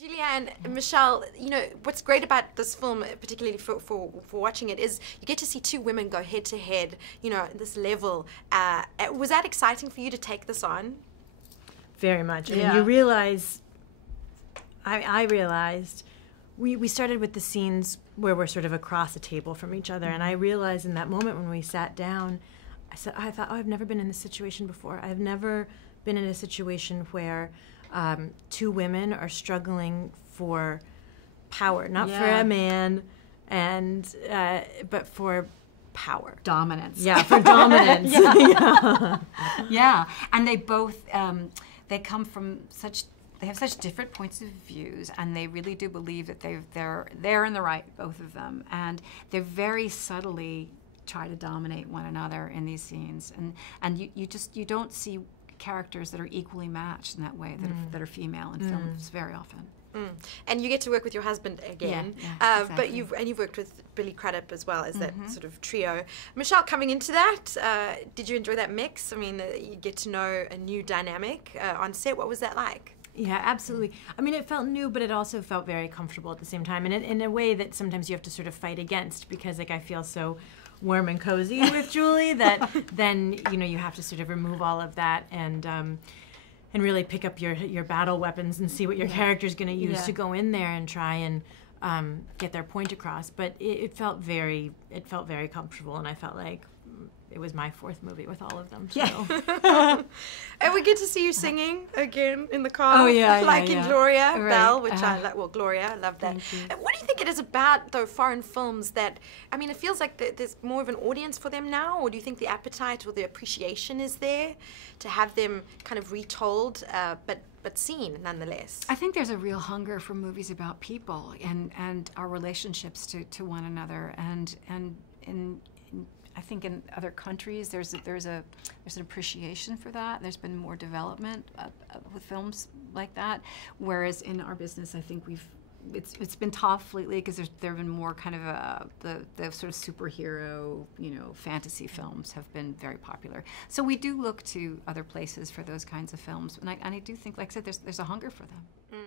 Julianne, Michelle, you know, what's great about this film, particularly for watching it, is you get to see two women go head to head, you know, at this level. Was that exciting for you to take this on? Very much. I mean, you realize, I realized, we started with the scenes where we're sort of across a table from each other, and I realized in that moment when we sat down, I thought, oh, I've never been in this situation before. I've never been in a situation where two women are struggling for power, not for a man, and but for power. Dominance. Yeah, for dominance. Yeah, and they both, they come from they have such different points of views, and they really do believe that they're in the right, both of them, and they very subtly try to dominate one another in these scenes, and you don't see characters that are equally matched in that way that are female in films very often. And you get to work with your husband again, exactly. but you've worked with Billy Crudup as well as that sort of trio. Michelle, coming into that, did you enjoy that mix? I mean, you get to know a new dynamic on set. What was that like? Yeah, absolutely. I mean, it felt new, but it also felt very comfortable at the same time, and in a way that sometimes you have to sort of fight against, because like I feel so warm and cozy with Julie that then you have to sort of remove all of that and really pick up your battle weapons and see what your character's going to use to go in there and try and get their point across. But it felt very comfortable, and I felt like it was my fourth movie with all of them. So. Yeah. And we get to see you singing again in the car. Oh, yeah. Like in Gloria, right. Belle, which I like. Well, Gloria, I love that. What do you think it is about, though, foreign films that, I mean, it feels like there's more of an audience for them now, or do you think the appetite or the appreciation is there to have them kind of retold, but seen nonetheless? I think there's a real hunger for movies about people and our relationships to one another, and I think in other countries there's an appreciation for that. There's been more development with films like that, whereas in our business I think it's been tough lately because there have been more kind of the sort of superhero, fantasy films have been very popular. So we do look to other places for those kinds of films, and I do think, like I said, there's a hunger for them.